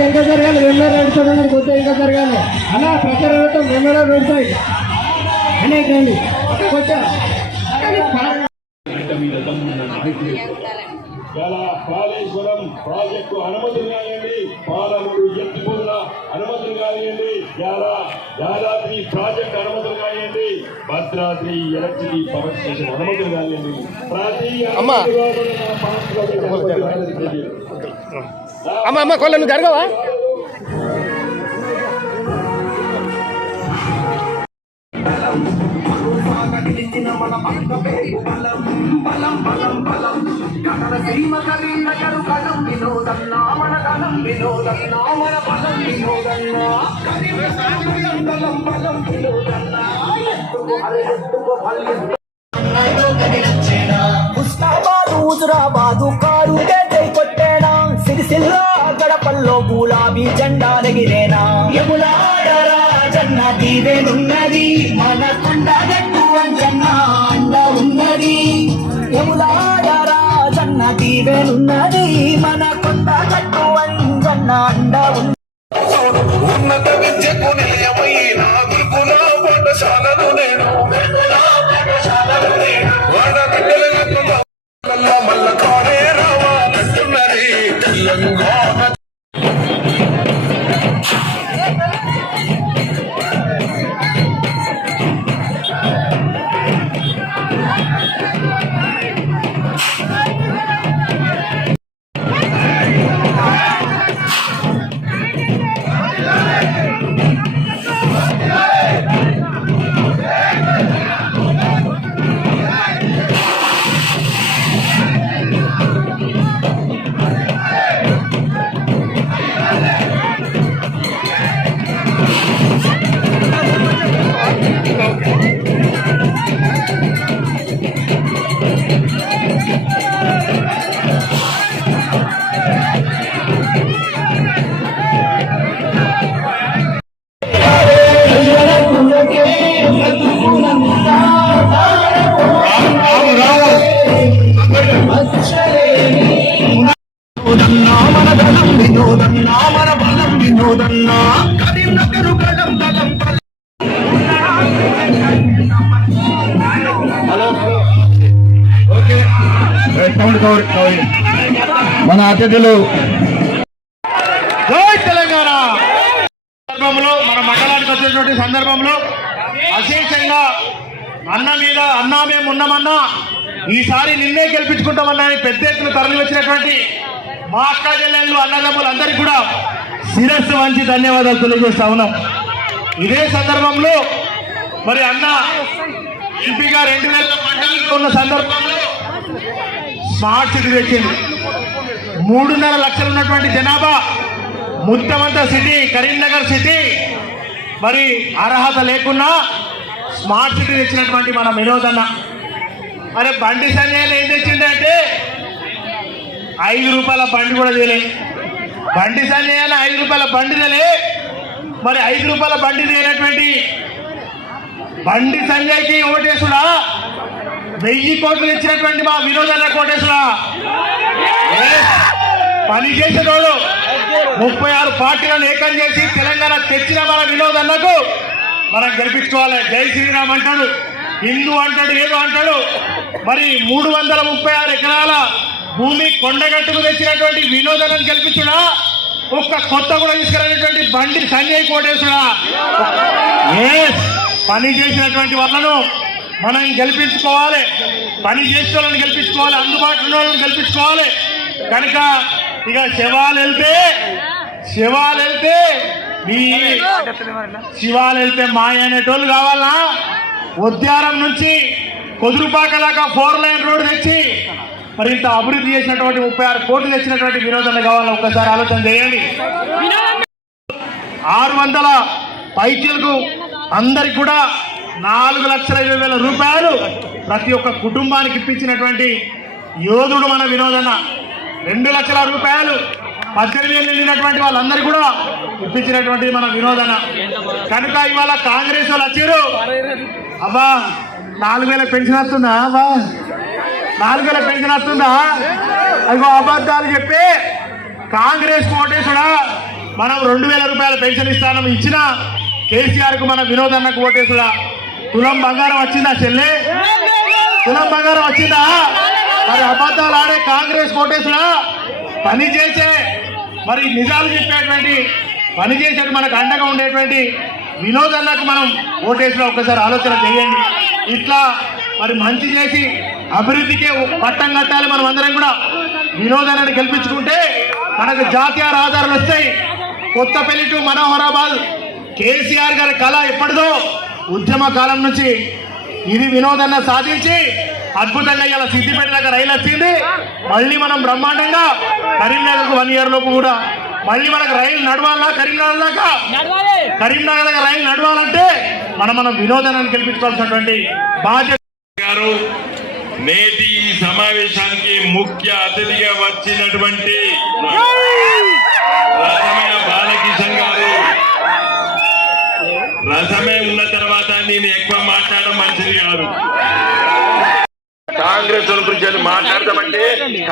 ఇంకా జరగాలి రెండున్నర రెండు చూడండి కొద్ది ఇంకా జరగాలి. అలా ప్రచారం పెట్టాం రెండున్నర రెండు సైడ్. అనేక రండి కొంచెం చాలా కాళేశ్వరం ప్రాజెక్టు అనుమతులు కానివ్వండి పాలమూరు ఎత్తిపోతున్న అనుమతులు కానివ్వండి యాదాద్రి ప్రాజెక్ట్ అనుమతులు కానివ్వండి భద్రాద్రి ఎలక్ట్రిసిటీ పవర్ స్టేషన్ అనుమతులు కానివ్వండి ప్రతి అమ్మ అమ్మ కొల్ల నువ్వు జరగవా హుస్నాబాదు హుజరాబాదు కారు గేటై సిరిసిల్ల గడపల్లో గులాబీ జెండా ఎగిరేనా ఎములాడరా జన్న మన కొండ గట్టు అంజన్న అండ ఉన్నది. ఎములాడరా జన్న దీవెనున్నది. మన కొండ గట్టు అంజన్న అండ ఉన్నది ఉన్నత విద్యకు నిలయమైన గురుకుల పాఠశాలను నేను. మన తెలంగాణ. సందర్భంలో మన మండలానికి వచ్చేటువంటి సందర్భంలో అశేషంగా అన్న మీద అన్నా మేము ఉన్నామన్నా ఈసారి నిన్నే గెలిపించుకుంటామన్నా పెద్ద ఎత్తున తరలి వచ్చినటువంటి మా అక్క జిల్లాలు అన్నదమ్ములు అందరికీ కూడా శిరస్సు మంచి ధన్యవాదాలు తెలియజేస్తా ఉన్నాం. ఇదే సందర్భంలో మరి అన్న ఎంపీగా రెండు నెలల ఉన్న సందర్భంలో స్మార్ట్ సిటీ తెచ్చింది. మూడున్నర లక్షలు ఉన్నటువంటి జనాభా. ముత్తమంత సిటీ కరీంనగర్ సిటీ. మరి అర్హత లేకున్నా స్మార్ట్ సిటీ తెచ్చినటువంటి మన వినోదన్న మరి బండి సంజయ్ ఏం తెచ్చిందంటే ఐదు రూపాయల బండి కూడా తేలే. బండి సంజయ్ ఐదు రూపాయల బండి తెలే. మరి ఐదు రూపాయల బండి తేనటువంటి బండి సంజయ్కి ఓటేసుడా వెయ్యి కోట్లు ఇచ్చినటువంటి మా వినోదన్న కోటేశ్వర. పని చేసేటోడు ముప్పై ఆరు పార్టీలను ఏకం చేసి తెలంగాణ తెచ్చిన మన వినోదన్నకు మనం గెలిపించుకోవాలి. జై శ్రీరామ్ అంటాడు. హిందూ అంటాడు ఏదో అంటాడు. మరి మూడు వందల ముప్పై ఆరు ఎకరాల భూమి కొండగట్టుకు తెచ్చినటువంటి వినోదనం గెలిపించుడా? ఒక్క కొత్త కూడా తీసుకురానటువంటి బండి సంజయ్ కోటేశ్వరా పని చేసినటువంటి వాళ్ళను మనం గెలిపించుకోవాలి. పని చేసిన వాళ్ళని గెలిపించుకోవాలి. అందుబాటులో వాళ్ళని గెలిపించుకోవాలి. కనుక ఇక శివాలు వెళ్తే శివాలు వెళ్తే మీ శివాలు వెళ్తే మాయ అనేటోళ్ళు కావాలా? ఉద్యారం నుంచి కొదురుపాకలాగా ఫోర్ లైన్ రోడ్ తెచ్చి మరి ఇంత అభివృద్ధి చేసినటువంటి ముప్పై ఆరు కోట్లు తెచ్చినటువంటి వినోదాన్ని కావాలని ఒక్కసారి ఆలోచన చేయండి. ఆరు వందల పైచీలకు అందరికి కూడా నాలుగు లక్షల ఇరవై వేల రూపాయలు ప్రతి ఒక్క కుటుంబానికి ఇప్పించినటువంటి యోధుడు మన వినోదన రెండు లక్షల రూపాయలు పద్దెనిమిది ఏళ్ళు వెళ్ళినటువంటి వాళ్ళందరూ కూడా ఇప్పించినటువంటి మన వినోదన. కనుక ఇవాళ కాంగ్రెస్ వాళ్ళు వచ్చారు. అబ్బా నాలుగు వేల పెన్షన్ వస్తుందా? అబ్బా నాలుగు వేల పెన్షన్ వస్తుందా? అదిగో అబద్ధాలు చెప్పి కాంగ్రెస్ కోటేశ్వరా మనం రెండు వేల రూపాయల పెన్షన్ ఇస్తానం ఇచ్చిన కేసీఆర్కు మన వినోదన్నకు ఓటేసుడా తులం బంగారం వచ్చిందా చెల్లె? తులం బంగారం వచ్చిందా? మరి అబద్ధాలు ఆడే కాంగ్రెస్ కోటేసుడా పని చేసే మరి నిజాలు చెప్పేటువంటి పని చేసేది మనకు అండగా ఉండేటువంటి వినోదన్నకు మనం ఓటేసిన ఒక్కసారి ఆలోచన చేయండి. ఇట్లా మరి మంచి చేసి అభివృద్ధికి పట్టం కట్టాలి మనం అందరం కూడా. వినోదాన్ని గెలిపించుకుంటే మనకు జాతీయ రహదారులు వస్తాయి. కొత్తపల్లి టు మనోహరాబాద్ కేసీఆర్ గారి కళ ఎప్పటిదో ఉద్యమ కాలం నుంచి ఇది వినోదన్న సాధించి అద్భుతంగా ఇలా సిద్దిపేట దగ్గర రైలు వచ్చింది. మళ్ళీ మనం బ్రహ్మాండంగా కరీంనగర్కు వన్ ఇయర్ లోపు కూడా మళ్ళీ మనకు రైలు నడవాలా కరీంనగర్ దాకా? కరీంనగర్ దగ్గర రైలు నడవాలంటే మనం మనం వినోదాన్ని గెలిపించుకోవాల్సినటువంటి బాధ్యత గారు. నేటి సమావేశానికి ముఖ్య అతిథిగా వచ్చినటువంటి రసమైన బాలకిషన్ గారు. రసమే ఉన్న తర్వాత నేను ఎక్కువ మాట్లాడడం మంచిది కాదు. కాంగ్రెస్ గురించి అని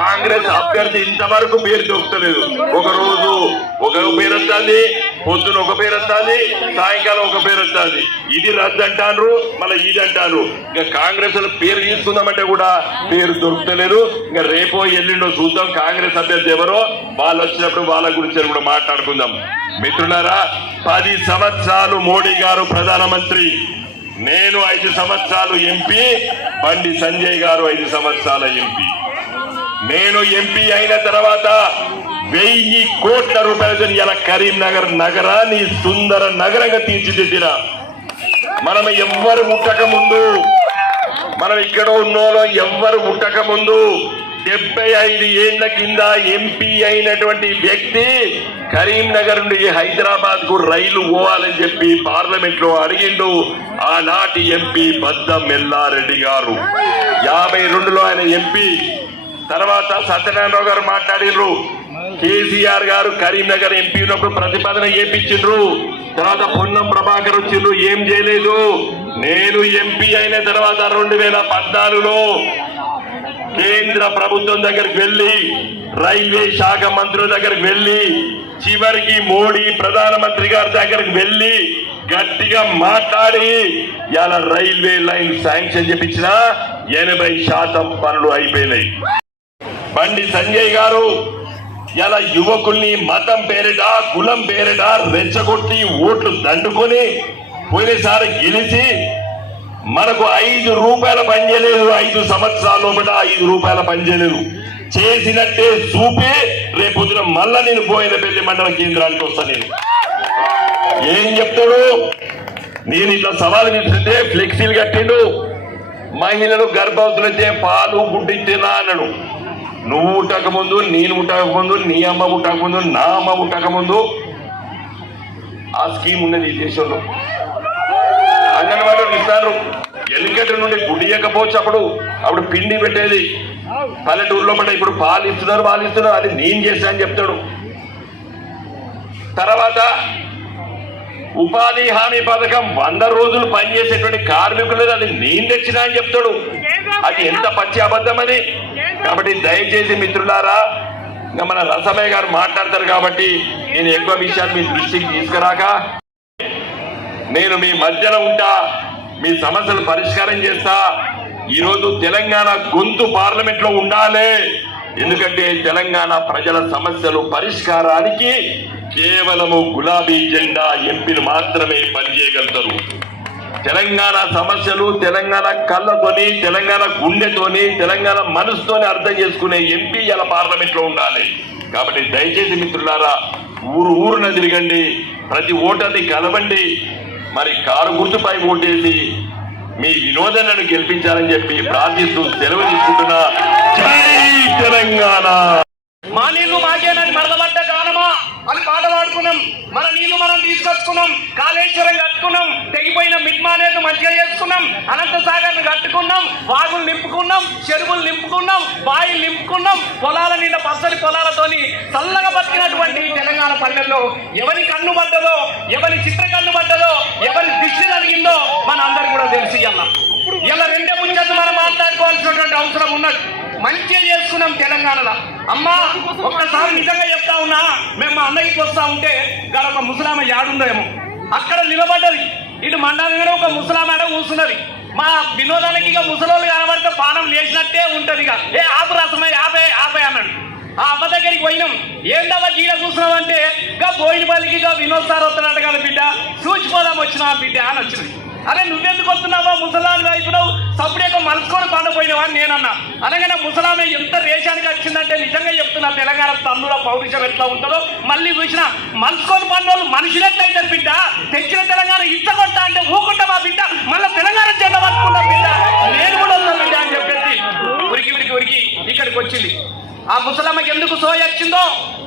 కాంగ్రెస్ అభ్యర్థి ఇంతవరకు పేరు దొరుకుతలేదు ఒక రోజు ఒక పేరు వస్తుంది పొద్దున ఒక పేరు వస్తుంది సాయంకాలం ఒక పేరు వస్తుంది. ఇది రద్దు అంటారు మళ్ళీ ఇది అంటారు ఇంకా కాంగ్రెస్ వాళ్ళ పేరు తీసుకుందామంటే కూడా పేరు దొరుకుతలేదు ఇంకా రేపో ఎల్లుండో చూద్దాం కాంగ్రెస్ అభ్యర్థి ఎవరో వాళ్ళు వచ్చినప్పుడు వాళ్ళ గురించి కూడా మాట్లాడుకుందాం. మిత్రులారా పది సంవత్సరాలు మోడీ గారు ప్రధానమంత్రి నేను ఐదు సంవత్సరాలు ఎంపీ బండి సంజయ్ గారు ఐదు సంవత్సరాల ఎంపీ. నేను ఎంపీ అయిన తర్వాత వెయ్యి కోట్ల రూపాయలతో ఇలా కరీంనగర్ నగరాన్ని సుందర నగరంగా తీర్చిదిద్దిన. మనం ఎవ్వరు ముట్టక ముందు మనం ఇక్కడ ఉన్నోలో ఎవ్వరు ముట్టక ముందు డెబ్బై ఐదు ఏళ్ళ కింద ఎంపీ అయినటువంటి వ్యక్తి కరీంనగర్ నుండి హైదరాబాద్కు రైలు పోవాలని చెప్పి పార్లమెంట్లో అడిగిండు. ఆనాటి ఎంపీ బద్దం ఎల్లారెడ్డి గారు. యాభై రెండులో ఆయన ఎంపీ. తర్వాత సత్యనారాయణరావు గారు మాట్లాడిర్రు. కేసీఆర్ గారు కరీంనగర్ ఎంపీ ఉన్నప్పుడు ప్రతిపాదన చేపించిండ్రు. తర్వాత పొన్నం ప్రభాకర్ వచ్చిండ్రు. ఏం చేయలేదు. నేను ఎంపీ అయిన తర్వాత రెండు వేల పద్నాలుగులో కేంద్ర ప్రభుత్వం దగ్గరికి వెళ్ళి రైల్వే శాఖ మంత్రుల దగ్గరికి వెళ్ళి చివరికి మోడీ ప్రధానమంత్రి గారి దగ్గరికి వెళ్ళి గట్టిగా మాట్లాడి ఇలా రైల్వే లైన్ శాంక్షన్ చేపించిన ఎనభై శాతం పనులు అయిపోయినాయి. బండి సంజయ్ గారు ఇలా యువకుల్ని మతం పేరిట కులం పేరిట రెచ్చగొట్టి ఓట్లు దండుకొని పోయినసారి గెలిచి మనకు ఐదు రూపాయల పనిచేయలేదు ఐదు సంవత్సరాల లోపల ఐదు రూపాయల పనిచేయలేదు చేసినట్టే చూపి రేపొద్దున మళ్ళా నేను పోయిన పెళ్ళి మండల కేంద్రానికి వస్తా నేను. ఏం చెప్తాడు? నేను ఇట్లా సవాలు విస్తుంటే ఫ్లెక్సీలు కట్టిండు. మహిళలు గర్భవతులైతే పాలు గుడ్డితేనా అన్నాడు. నువ్వు పుట్టక ముందు నేను పుట్టక ముందు నీ అమ్మ పుట్టక ముందు నా అమ్మ పుట్టక ముందు ఆ స్కీమ్ ఉన్నది ఈ దేశంలో. అంగన్వాడీలు ఇస్తారు. ఎన్నికల నుండి గుడియకపోవచ్చు అప్పుడు. అప్పుడు పిండి పెట్టేది. పల్లెటూరులో పడ్డ ఇప్పుడు పాలు ఇస్తున్నారు పాలు ఇస్తున్నారు. అది నేను చేశా అని చెప్తాడు. తర్వాత ఉపాధి హామీ పథకం వంద రోజులు పనిచేసేటువంటి కార్మికులు అది నేను తెచ్చినా అని చెప్తాడు. అది ఎంత పచ్చి అబద్ధం అది. కాబట్టి దయచేసి మిత్రులారా ఇంకా మన రసమయ్య గారు మాట్లాడతారు కాబట్టి నేను ఎక్కువ విషయాన్ని మీ దృష్టికి తీసుకురాక నేను మీ మధ్యలో ఉంటా మీ సమస్యలు పరిష్కారం చేస్తా. ఈరోజు తెలంగాణ గొంతు పార్లమెంట్లో ఉండాలి. ఎందుకంటే తెలంగాణ ప్రజల సమస్యలు పరిష్కారానికి కేవలము గులాబీ జెండా ఎంపీలు మాత్రమే పనిచేయగలుగుతారు. తెలంగాణ సమస్యలు తెలంగాణ కళ్ళతోని తెలంగాణ గుండెతోని తెలంగాణ మనసుతోని అర్థం చేసుకునే ఎంపీ ఇలా పార్లమెంట్లో ఉండాలి. కాబట్టి దయచేసి మిత్రులారా ఊరు ఊరున తిరగండి ప్రతి ఓటర్ని కలవండి మరి కారు గుర్తుపై ఓటేసి మీ వినోదనను గెలిపించాలని చెప్పి ప్రార్థిస్తూ సెలవు తీసుకుంటున్నా జై తెలంగాణ. మా నీళ్ళు మాకేనని మరదబడ్డ గానమా అని పాట పాడుకున్నాం మన నీళ్ళు మనం తీసుకొచ్చుకున్నాం. కాళేశ్వరం కట్టుకున్నాం. తెగిపోయిన మిడ్మానేరు మంచిగా చేసుకున్నాం. అనంత సాగర్ కట్టుకున్నాం. వాగులు నింపుకున్నాం. చెరువులు నింపుకున్నాం. బాయిలు నింపుకున్నాం. పొలాల నిండా పచ్చని పొలాలతోని చల్లగా బతికినటువంటి తెలంగాణ పల్లెల్లో ఎవరి కన్ను పడ్డదో ఎవరి చిత్ర కన్ను పడ్డదో ఎవరి దిష్టి జరిగిందో మన అందరికి కూడా తెలిసి అలా ఇలా రెండే ముందు మనం మాట్లాడుకోవాల్సినటువంటి అవసరం ఉన్నది. మంచిగా చేసుకున్నాం తెలంగాణలో. అమ్మా ఒక్కసారి నిజంగా చెప్తా ఉన్నా మేము మా అన్నయ్యకి వస్తా ఉంటే గడ ఒక ముసలామె యాడుందేమో. అక్కడ నిలబడ్డది. ఇటు మండలంగానే ఒక ముసలామె కూర్చున్నది. మా వినోదానికి ఇక ముసలోళ్ళు కనబడితే పానం లేచినట్టే ఉంటది ఇక. ఏ ఆపు రసమే ఆపే ఆపే అన్నాడు. ఆ అమ్మ దగ్గరికి పోయినాం. ఏందవ్వ గీడ చూసినామంటే ఇక బోయినపల్లికి ఇక వినోద్ సార్ వస్తున్నాడు కదా బిడ్డ. చూచిపోదాం వచ్చినా బిడ్డ అని వచ్చింది అరే నువ్వెందుకు వస్తున్నావా ముసలాన్ని అయిపోయావు సప్పుడేక మనసుకొని పండపోయినావా అని నేనన్నా. అనగానే ముసలామె ఎంత రేషానికి వచ్చిందంటే నిజంగా చెప్తున్నా తెలంగాణ తల్లుల పౌరుషం ఎట్లా ఉంటుందో. మళ్ళీ చూసిన మనసుకొని పన్నోళ్ళు మనుషులెట్లయితే బిడ్డ? తెచ్చిన తెలంగాణ ఇష్టకొట్టా అంటే ఊకుంటా మా బిడ్డ? మళ్ళీ తెలంగాణ జెండా పట్టుకుంటా బిడ్డ? నేను కూడా వస్తా బిడ్డ అని చెప్పేసి ఉరికి ఉరికి ఉరికి ఇక్కడికి వచ్చింది. ఆ ముసలమ్మకి ఎందుకు సోయ వచ్చిందో?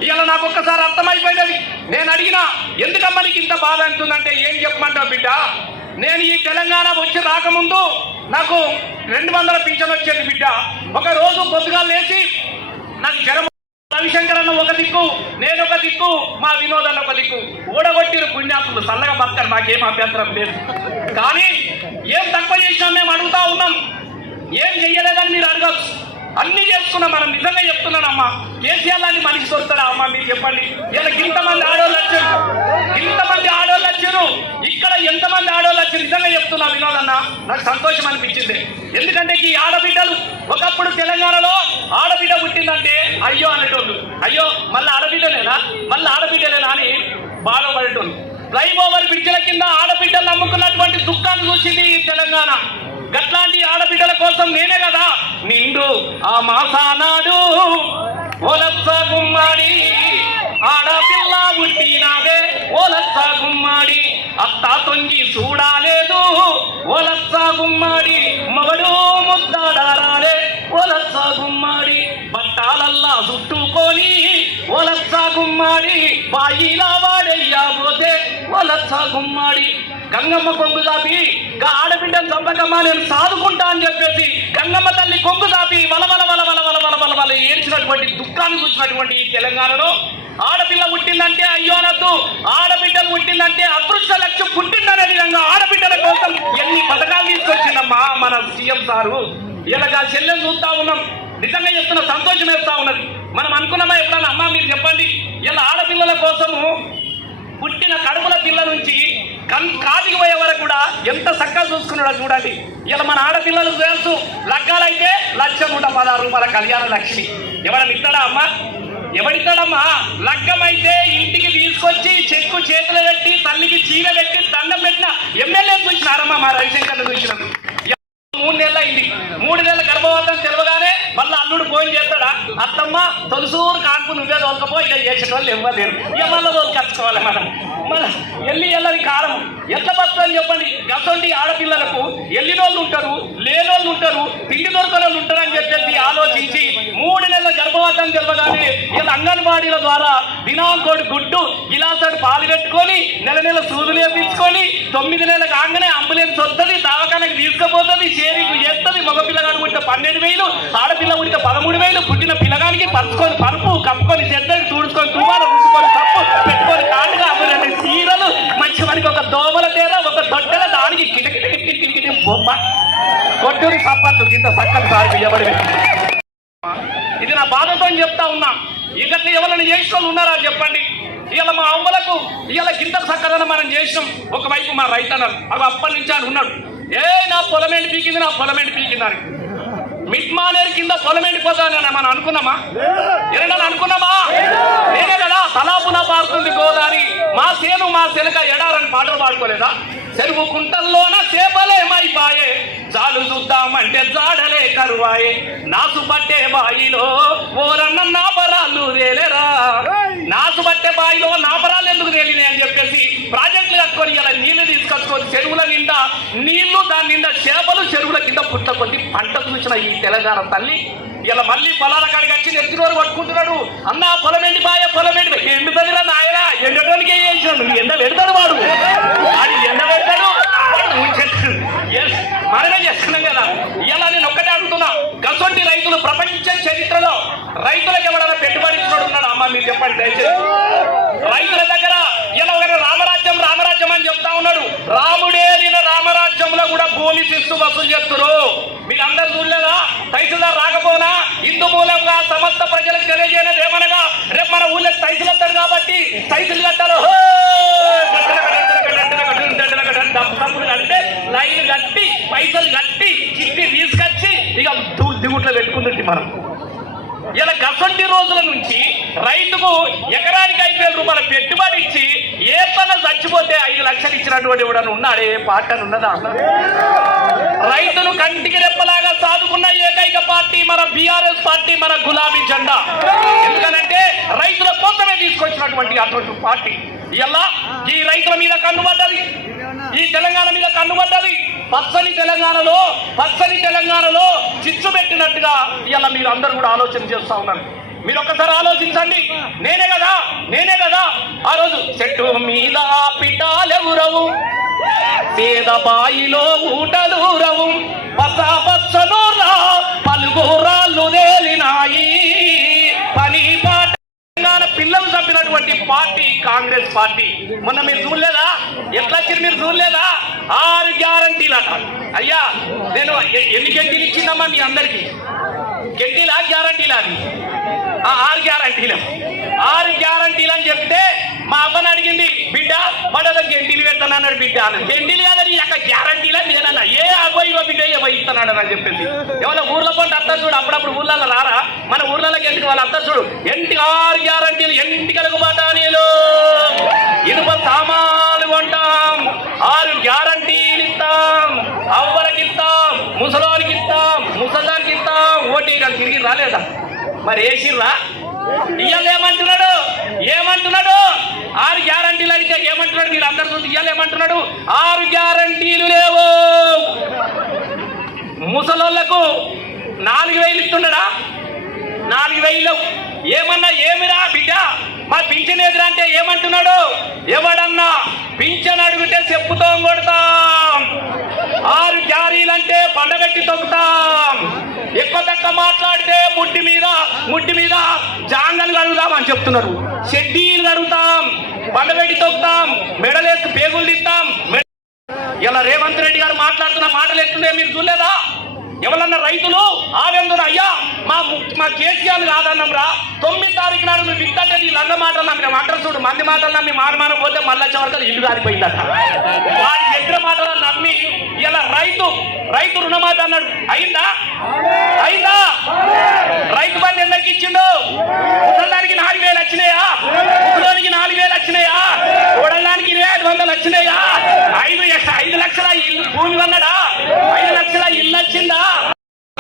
ఇవాళ నాకు ఒక్కసారి అర్థమైపోయినది. నేను అడిగినా ఎందుకమ్మ నీకు ఇంత బాధ అంటుందంటే ఏం చెప్పమంటావు బిడ్డ? నేను ఈ తెలంగాణ వచ్చి రాకముందు నాకు రెండు వందల పింఛన్ వచ్చేది బిడ్డ. ఒక రోజు పొద్దుగా లేచి నాకు జ్వరం రవిశంకర్ అన్న ఒక దిక్కు నేను ఒక దిక్కు మా వినోద్ అన్న ఒక దిక్కు. ఊడగొట్టిన పుణ్యాతులు చల్లగా బతకరు నాకేం అభ్యంతరం లేదు. కానీ ఏం తక్కువ చేసినా మేము అడుగుతా ఉన్నాం. ఏం చెయ్యలేదని మీరు అడగచ్చు. అన్ని చేసుకున్నాం మనం నిజంగా చెప్తున్నానమ్మా. కేసీఆర్ లాంటి మనిషి దొరుకుతారా అమ్మా మీరు చెప్పండి. ఇలా ఇంతమంది ఆడవాళ్ళు వచ్చారు ఇంతమంది ఆడవాళ్ళు వచ్చారు ఇక్కడ ఎంతమంది ఆడవాళ్ళు వచ్చారు నిజంగా చెప్తున్నా వినోదన్న. నాకు సంతోషం అనిపించింది. ఎందుకంటే ఈ ఆడబిడ్డలు ఒకప్పుడు తెలంగాణలో ఆడబిడ్డ పుట్టిందంటే అయ్యో అనేటోళ్ళు. అయ్యో మళ్ళీ ఆడబిడ్డలేనా? మళ్ళీ ఆడబిడ్డలేనా అని బాధపడేటోళ్ళు. ఫ్లైఓవర్ బ్రిడ్జ్ల కింద ఆడబిడ్డలు నమ్ముకున్నటువంటి దుఃఖాన్ని చూసింది తెలంగాణ. గట్లాంటి ఆడబిడ్డల కోసం నేనే కదా నిండు ఆ మాసానాడు. ఓలత్స గుమ్మాడి ఆడపిల్ల పుట్టినాదే ఒలత్స గుమ్మాడి అత్త తొంగి చూడాలేదు. ఒలత్స గుమ్మాడి మగడు ముద్దాడారాలే. ఒలత్స గుమ్మాడి బట్టాలల్లా చుట్టుకొని. ఒలత్స గుమ్మాడి బాయిలా ఓ లచ్చ గుమ్మాడి గంగమ్మ కొంగు దాపి గా ఆడబిడ్డను చంపకమ్మా నేను సాదుకుంటా అని చెప్పేసి గంగమ్మ తల్లి కొంగు దాపి వలవల వలవల వలవల వలవల ఏడ్చినటువంటి దుఃఖాన్ని చూసినటువంటి ఈ తెలంగాణలో ఆడపిల్ల పుట్టిందంటే అయ్యో అనద్దు. ఆడబిడ్డలు పుట్టిందంటే అదృష్ట లక్ష్యం పుట్టిందనే విధంగా ఆడబిడ్డల కోసం ఎన్ని పథకాలు తీసుకొచ్చిందమ్మా మన సీఎం సారు. ఇలాగా చెల్లెలు చూస్తా ఉన్నాం. నిజంగా చెప్తున్న సంతోషం వేస్తా ఉన్నది. మనం అనుకున్నామా ఎప్పుడన్నా? అమ్మా మీరు చెప్పండి. ఇలా ఆడపిల్లల కోసము పుట్టిన కడుపుల పిల్ల నుంచి కన్ కాటికి పోయే వరకు కూడా ఎంత చక్కగా చూసుకున్నాడో చూడండి. ఇలా మన ఆడపిల్లలు తెలుసు లగ్గాలైతే లక్ష నూట పదహారు రూపాయల కళ్యాణ లక్ష్మి. ఎవరైనా ఇస్తాడా అమ్మా? ఎవడిస్తాడమ్మా లగ్గమైతే ఇంటికి తీసుకొచ్చి చెక్కు చేతులు పెట్టి తల్లికి చీర పెట్టి దండం పెట్టిన ఎమ్మెల్యే చూసినారమ్మా మా రవిశంకర్ని చూసినారు మూడు నెలలు అయింది. మూడు నెలల గర్భవతం తెలవగానే మళ్ళీ అల్లుడు ఫోన్ చేస్తాడా? అత్తమ్మ తొలసూరు కాన్పు నువ్వే తోలుకపో ఇలా చేసిన వాళ్ళు ఇవ్వలేరు ఇక మళ్ళీ తోలుకొచ్చుకోవాలి మనం. మన ఎల్లి ఎల్లని కారం. ఎట్లా బతుకని చెప్పండి. గతండి ఆడపిల్లలకు ఎల్లినోళ్ళు ఉంటారు లేనోళ్ళు ఉంటారు తిండి దొరకని వాళ్ళు ఉంటారు అని చెప్పేసి ఆలోచించి మూడు నెలల గర్భవతం తెలవగానే ఇలా అంగన్వాడీల ద్వారా దినాంకోడి గుడ్డు గిలాసాడు పాలు పెట్టుకొని నెల నెల సూదులు వేపించుకొని తొమ్మిది నెలల కాగానే అంబులెన్స్ వస్తుంది దవాఖానకి తీసుకుపోతుంది కేరింగ్ చేస్తుంది మగ పిల్లగాడు ఉంటే పన్నెండు వేలు ఆడపిల్ల ఉంటే పదమూడు వేలు పుట్టిన పిల్లగానికి పరుచుకొని పరుపు కప్పుకొని చెడ్డని చూడుకొని తువాల రుచుకొని కప్పు పెట్టుకొని కాటుగా అమ్మిన చీరలు మంచి మనకి ఒక దోమల తేర ఒక దొడ్డల దానికి కిటకిటకిటకిటకిటి బొమ్మ. కొట్టూరి సప్పట్లు కింద సక్కని సారి ఎవరి ఇది నా బాధతో చెప్తా ఉన్నా. ఇక్కడ ఎవరైనా చేసుకొని ఉన్నారా చెప్పండి. ఇవాళ మా అమ్మలకు ఇవాళ గింత సక్కదనం మనం చేసినాం. ఒకవైపు మా రైతన్నలు అవి అప్పటి నుంచి అని ఉన్నాడు. ఏ నా పొలమేంటి పీకింది నా పొలమేంటి పీకింది అని. మిట్మానేరు కింద పొలం ఎండిపోతానని మనం అనుకున్నామా? ఎరడని అనుకున్నామా? నేనే కదా తలాపున పారుతుంది గోదారి మా సేను మా శనక ఎడారని పాటలు పాడుకోలేదా? చెరువు కుంటల్లోన చేపలేమైపాయే జాలు చూద్దామంటే జాడలే కరువాయే. నాసు పట్టే బాయిలో ఓరన్న నాపరాలు నాసు బావిలో నాపరాలు ఎందుకు తేలినాయి అని చెప్పేసి ప్రాజెక్టులు కట్టుకొని ఇలా నీళ్ళు తీసుకొచ్చుకొని చెరువుల నిండా నీళ్ళు దాని నిండా చేపలు చెరువుల కింద పుట్ట కొద్ది పంట చూసిన ఈ తెలంగాణ తల్లి ఇలా మళ్ళీ పొలాల కాడికి వచ్చి నెత్తినోరు పట్టుకుంటున్నాడు. అన్న పొలం ఎండిపాయ పొలం ఎండి ఎండుతుందిరా నాయన ఎండటానికి ఏం చేసినాడు ఎండ పెడతాడు వాడు. వాడు ఎండ పెడతాడు. ఎస్ ఉంచేస్తాడు. మనమే చేస్తున్నాం కదా. ఇలా నేను ఒక్కటే అడుగుతున్నా. కసొంటి రైతులు ప్రపంచ చరిత్రలో రైతులకు ఎవరైనా పెట్టుబడి ఇచ్చినోడు ఉన్నాడు? అమ్మ మీరు చెప్పండి దయచేసి. రైతుల దగ్గర ఇలా ఒక రామరాజ్యం రామరాజ్యం అని చెప్తా ఉన్నాడు. రాముడేలిన రామరాజ్యంలో కూడా భూమి శిస్తు వసూలు చేస్తున్నారు మీరు అందరు చూడలేదా? తైసుదారు రాకపోనా? హిందూ మూలంగా సమస్త ప్రజలకు తెలియజేయలేదు ఏమనగా రేపు మన ఊళ్ళో తైసులు వస్తాడు కాబట్టి తైసులు కట్టారు. హో! డబ్బులు అంటే లైన్ కట్టి పైసలు కట్టి చిట్టి తీసుకొచ్చి ఇక దిగుట్లో పెట్టుకుంటుంది మనం. ఇలా గసంటి రోజుల నుంచి రైతుకు ఎకరానికి ఐదు వేల రూపాయల పెట్టుబడి ఇచ్చి ఏ పన చచ్చిపోతే ఐదు లక్షలు ఇచ్చినటువంటి ఎవడన్నా ఉన్నాడే? పార్టీ అని ఉన్నదా? అన్న రైతులు కంటికి రెప్పలాగా సాదుకున్న ఏకైక పార్టీ మన బీఆర్ఎస్ పార్టీ మన గులాబీ జెండా. ఎందుకనంటే రైతుల కోసమే తీసుకొచ్చినటువంటి అటువంటి పార్టీ. ఇలా ఈ రైతుల మీద కన్నుపడ్డది ఈ తెలంగాణ మీద కన్నుబడ్డది పచ్చని తెలంగాణలో పచ్చని తెలంగాణలో చిచ్చు పెట్టినట్టుగా ఇలా మీరు అందరూ కూడా ఆలోచన చేస్తా ఉన్నారు. మీరు ఒక్కసారి ఆలోచించండి. నేనే కదా నేనే కదా. ఆ రోజు చెట్టు మీద పిటాలెవురవు పేద బాయిలో ఊటలూరవు పచ్చ పచ్చనూరా పలుగురాళ్ళు తేలినాయి. పని పిల్లలు చంపినటువంటి పార్టీ కాంగ్రెస్ పార్టీ. మొన్న మీరు చూడలేదా? ఎట్లా వచ్చారు మీరు చూడలేదా? ఆరు గ్యారంటీలు అట. అయ్యా నేను ఎన్ని గంటలు ఇచ్చిందమ్మా మీ అందరికి? గంటీలా గ్యారంటీలా అది? ఆరు గ్యారంటీలు. ఆరు గ్యారంటీలు అని చెప్తే మా అవ్వని అడిగింది బిడ్డ పడద గెంటీలు పెడతానన్నాడు బిడ్డ. అని గెంటీలు కాదని అక్క గ్యారంటీలా నేనన్నా ఏ అవ్వయో బిడ్డ ఏవో ఇస్తున్నాడు అని చెప్పింది ఎవరో ఊర్లో పంట అర్థం చూడు అప్పుడప్పుడు ఊర్లలో రారా? మన ఊర్లలోకి ఎందుకు వాళ్ళ అత్త చూడు. ఎంటి ఆరు గ్యారంటీలు ఎంటికలకు బఠానీలు ఇనుప సామాన్లు కొంటాం. ఆరు గ్యారంటీలు ఇస్తాం. అవ్వలకి ఇస్తాం. ముసలోనికి ఇస్తాం. ముసలానికి ఇస్తాం. ఓటీ కానీ తిరిగి రాలేదా? మరి వేసిర్రా? ఇవాళ ఏమంటున్నాడు? ఏమంటున్నాడు ఆరు గ్యారంటీలు అయితే ఏమంటున్నాడు? మీరు అందరు చూసి ఇవాళ ఏమంటున్నాడు ఆరు గ్యారంటీలు లేవు. ముసలోళ్ళకు నాలుగు వేలు ఇస్తున్నాడా నాలుగు వేలు. ఏమన్నా ఏమిరా బిడ్డ? మా పింఛన్ ఎదురంటే ఏమంటున్నాడు? ఎవడన్నా పింఛన్ అడిగితే చెప్పుతాం కొడతాం. ఆరు క్యారీలంటే పండగట్టి తొక్కుతాం. ఎక్కువ తక్కువ మాట్లాడితే ముడ్డి మీద ముడ్డి మీద జాంగలు కడుగుతాం అని చెప్తున్నారు. షెడ్డీలు కడుగుతాం పండగట్టి తొక్కుతాం మెడలేసి పేగులు తిస్తాం ఇలా రేవంత్ రెడ్డి గారు మాట్లాడుతున్న మాటలు ఎట్లుండే మీరు చూడలేదా? ఎవరన్నా రైతులు ఆవేందున అయ్యా మా మా కేసీఆర్ కాదన్నాం రా తొమ్మిది తారీఖు నాడు నువ్వు వింటే నీ లంగ మాటలు నమ్మిన అంటారు చూడు. మంది మాటలు నమ్మి మానమాన పోతే మళ్ళా చివరికి ఇల్లు కారిపోయిందట. వారి దగ్గర మాటలు నమ్మి ఇలా రైతు రైతు రుణమాట అన్నాడు. అయిందా? అయిందా? రైతు బంధు ఎందరికి ఇచ్చిండు? ముసలానికి నాలుగు వేలు వచ్చినాయా? ముసలోనికి నాలుగు వేలు వచ్చినాయా? చూడడానికి ఇరవై ఐదు వందలు వచ్చినాయా? ఐదు ఐదు లక్షల ఇల్లు భూమి అన్నాడా ఐదు లక్షల ఇల్లు వచ్చిందా?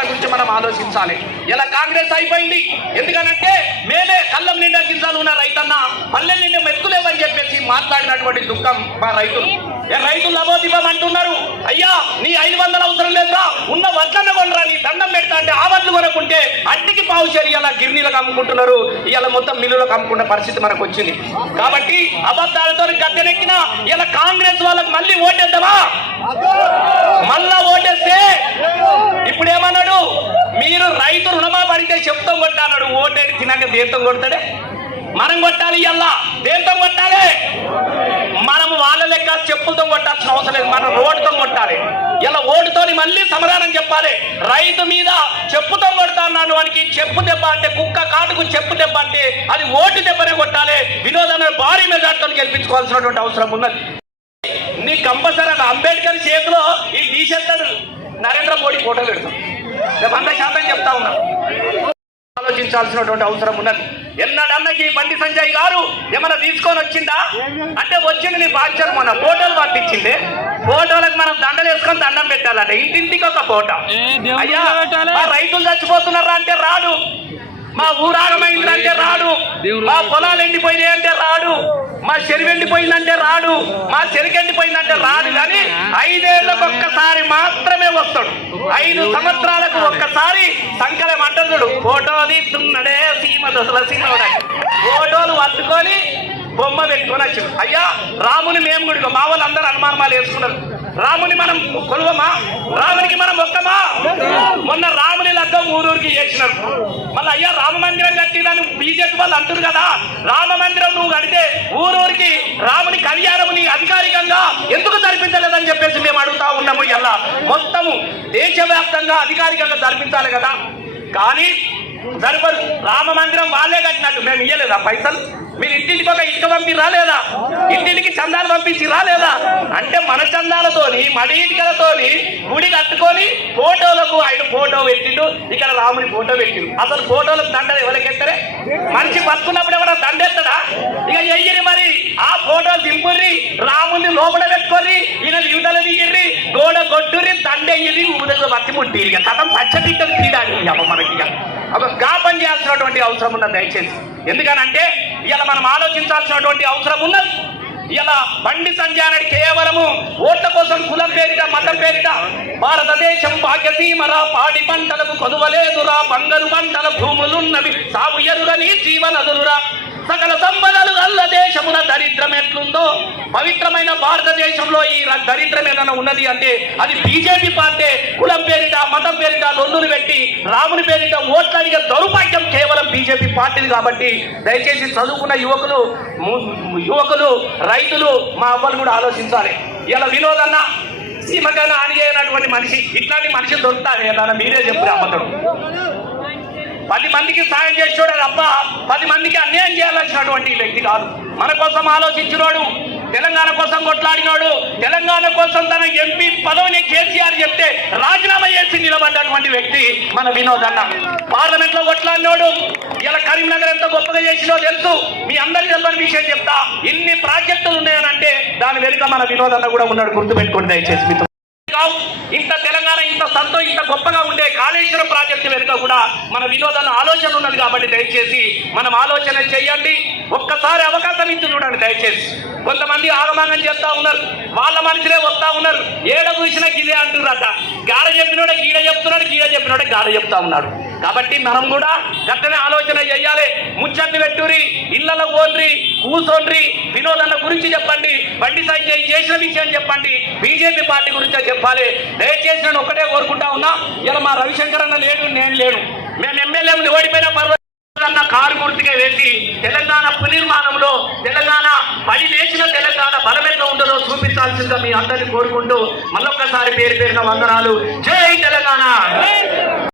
గురించి మనం ఆలోచించాలి. ఇలా కాంగ్రెస్ అయిపోయింది. ఎందుకనంటే మేమే కళ్ళం నిండా గింజలు ఉన్న రైతన్న పల్లె నిండా మెత్తులేవని చెప్పేసి మాట్లాడినటువంటి దుఃఖం మా రైతులు. రైతులు నమోదివ్వం అంటున్నారు అయ్యా నీ ఐదు వందలు అవసరం లేదా? ఉన్న వడ్లన్న కొనరా నీ దండం పెడతా అంటే ఆ వడ్లు కొనుక్కుంటే అట్టికి పావు చేరి ఇలా గిర్నీలకు అమ్ముకుంటున్నారు ఇలా మొత్తం మిల్లులకు అమ్ముకునే పరిస్థితి మనకు వచ్చింది. కాబట్టి అబద్ధాలతో గద్దెనెక్కిన ఇలా కాంగ్రెస్ వాళ్ళకి మళ్ళీ ఓటేద్దామా? మళ్ళా ఓటేస్తే ఇప్పుడు ఏమన్నాడు మీరు రైతు రుణమా పడితే చెప్తాం కొట్టాడు ఓటేడు తినక దేంతో కొడతాడే? మనం కొట్టాలి ఇయ్యల్లా. దేంతో కొట్టాలి? మనం వాళ్ళ లెక్క చెప్పులతో కొట్టాల్సిన అవసరం లేదు. మనం రోడ్డుతో కొట్టాలి. ఇలా ఓటుతోని మళ్ళీ సమాధానం చెప్పాలి. రైతు మీద చెప్పుతో కొడతాన్నాడు వానికి. చెప్పు దెబ్బ అంటే కుక్క కాటుకు చెప్పు దెబ్బ అంటే అది ఓటు దెబ్బనే కొట్టాలి. వినోదాన్ని భారీ మెజార్టీతో గెలిపించుకోవాల్సినటువంటి అవసరం ఉన్నది. నీ కంపల్సరీ అంబేద్కర్ చేతిలో ఈ తీసేస్తాడు నరేంద్ర మోడీ ఫోటో పెడతాం. నేను వంద శాతం చెప్తా ఉన్నా. ఆలోచించాల్సినటువంటి అవసరం ఉన్నది. ఎన్నడన్నకి బండి సంజయ్ గారు ఏమైనా తీసుకొని వచ్చిందా? అంటే వచ్చింది నీ బాధ్యత మన ఫోటోలు పంపించింది. ఫోటోలకు మనం దండలు వేసుకొని దండం పెట్టాలంట. ఇంటింటికి ఒక ఫోటో. అయ్యా రైతులు చచ్చిపోతున్నారా అంటే రాడు. మా ఊరాగమైందంటే రాడు. మా పొలాలు ఎండిపోయినాయి అంటే రాడు. మా చెరువు ఎండిపోయిందంటే రాడు. మా చెరుకు ఎండిపోయిందంటే రాడు. కానీ ఐదేళ్ళకు ఒక్కసారి మాత్రమే వస్తాడు. ఐదు సంవత్సరాలకు ఒక్కసారి సంకలం అంటాడు చూడు. ఫోటో తీస్తున్నాడే సీమ దశల సీమోడే ఫోటోలు పట్టుకొని బొమ్మ పెట్టుకొని వచ్చాడు. అయ్యా రాముని మేము గుడిగా మా వాళ్ళు అందరూ అనుమానాలు వేసుకున్నారు. రాముని మనం కొలువమా? రామునికి మనం ఒక్కమా మొన్న రాముని లగ్గం ఊరూరికి చేసినారు. మళ్ళీ అయ్యా రామ మందిరం కట్టినని బీజేపీ వాళ్ళు అంటారు కదా. రామ మందిరం నువ్వు కడితే ఊరూరికి రాముని కళ్యాణముని అధికారికంగా ఎందుకు జరిపించలేదని చెప్పేసి మేము అడుగుతా ఉన్నాము ఇలా మొత్తము దేశవ్యాప్తంగా అధికారికంగా జరిపించాలి కదా. కానీ జరపరు రామ మందిరం వాళ్ళే కట్టినట్టు మేము ఇయ్యలేదా పైసలు? మీరు ఇంటింటికి ఒక ఇటుక పంపి రాలేదా? ఇంటింటికి చందాలు పంపించి రాలేదా? అంటే మన చందాలతోని మడి ఇటుకలతోని గుడి కట్టుకొని ఫోటోలకు ఆయన ఫోటో పెట్టిండు. ఇక్కడ రాముని ఫోటో పెట్టిండు. అసలు ఫోటోలకు దండలు ఎవరికెత్తరే మనిషి బతుకున్నప్పుడు ఎవరైనా దండెత్తడా? ఇక చెయ్యని మరి. ఆ ఫోటో దింపుర్రి రాముని లోపల పెట్టుకొని ఈయన యువతల దిగిర్రి గోడ కొట్టుర్రి దండెయ్యి ఊదలు బట్టి ముట్టిరి ఇక కథం పచ్చబిట్టలు తీయడానికి అమ్మ మనకి ఇక. ఒక గాపం చేయాల్సినటువంటి అవసరం ఉన్నది దయచేసి. ఎందుకనంటే ఇలా మనం ఆలోచించాల్సినటువంటి అవసరం ఉన్నది. ఇలా బండి సంజానడి కేవలము ఓట్ల కోసం కులం పేరిట మతం పేరిట భారతదేశం భాగ్యసీమరా పాడి పంటలకు కొదువలేదురా బంగారు పంటల భూములున్నవి. సాగు ఎరుగని జీవనదులురా. సకల సంపదలు గల్ల దేశమున దరిద్రం ఎట్లుందో పవిత్రమైన భారతదేశంలో ఈ దరిద్రం ఏదైనా ఉన్నది అంటే అది బీజేపీ పార్టీ కులం పేరిట మతం పేరిట లొల్లులు పెట్టి రాముని పేరిట ఓట్లాడిగా దౌర్భాగ్యం కేవలం బీజేపీ పార్టీది కాబట్టి దయచేసి చదువుకున్న యువకులు యువకులు రైతులు మా అవ్వలు కూడా ఆలోచించాలి. ఇలా వినోదన్న సీమకన్నా అనిగేనటువంటి మనిషి ఇట్లాంటి మనిషి దొరుకుతారు ఏదన్నా మీరే చెప్పారు అమ్మతడు పది మందికి సాయం చేసేవాడు తప్ప పది మందికి అన్యాయం చేయాల్సినటువంటి వ్యక్తి కాదు. మన కోసం ఆలోచించినోడు తెలంగాణ కోసం కొట్లాడినోడు తెలంగాణ కోసం తన ఎంపీ పదవిని కేసీఆర్ చెప్తే రాజీనామా చేసి నిలబడ్డటువంటి వ్యక్తి మన వినోద్ అన్న. పార్లమెంట్లో కొట్లాడినోడు ఇలా కరీంనగర్ ఎంత గొప్పగా చేసినో తెలుసు. మీ అందరికీ తెలియని విషయం చెప్తా. ఇన్ని ప్రాజెక్టులు ఉన్నాయనంటే దాని వెనుక మన వినోద్ అన్న కూడా ఉన్నాడు. గుర్తుపెట్టుకోండి దయచేసి మీతో. ఇంత తెలంగాణ ఇంత సంతో ఇంత గొప్పగా ఉండే కాళేశ్వరం ప్రాజెక్టు మన వినోదాల ఆలోచన ఉన్నది కాబట్టి దయచేసి మనం ఆలోచన చేయండి. ఒక్కసారి అవకాశం ఇచ్చి చూడండి దయచేసి. కొంతమంది ఆగమాగం చేస్తా ఉన్నారు. వాళ్ళ మనుషులే వస్తా ఉన్నారు. ఏడ చూసినా గిదే అంటున్నారట గాడ చెప్పినోడే గీడ చెప్తున్నాడు గీడ చెప్పినోడే గాడ చెప్తా ఉన్నాడు. కాబట్టి మనం కూడా గట్టనే ఆలోచన చేయాలి. ముచ్చట్లు పెట్టురి ఇళ్ళలో ఓన్రి కూసోన్రి వినోదన్న గురించి చెప్పండి. బండి సంజయ్ చేసిన విషయం చెప్పండి. బీజేపీ పార్టీ గురించే చెప్పాలి. దయచేసి నేను ఒకటే కోరుకుంటా ఉన్నా. ఇలా మా రవిశంకర్ అన్న లేడు నేను లేను. మేము ఎమ్మెల్యేలు ఓడిపోయిన పర్వ కారు గుర్తుగా వేసి తెలంగాణ పునర్మాణంలో తెలంగాణ పడి లేచిన తెలంగాణ బలమెట్లా ఉండదో చూపించాల్సిందిగా మీ అందరినీ కోరుకుంటూ మళ్ళొక్కసారి పేరు పేరున వందనాలు. జై తెలంగాణ!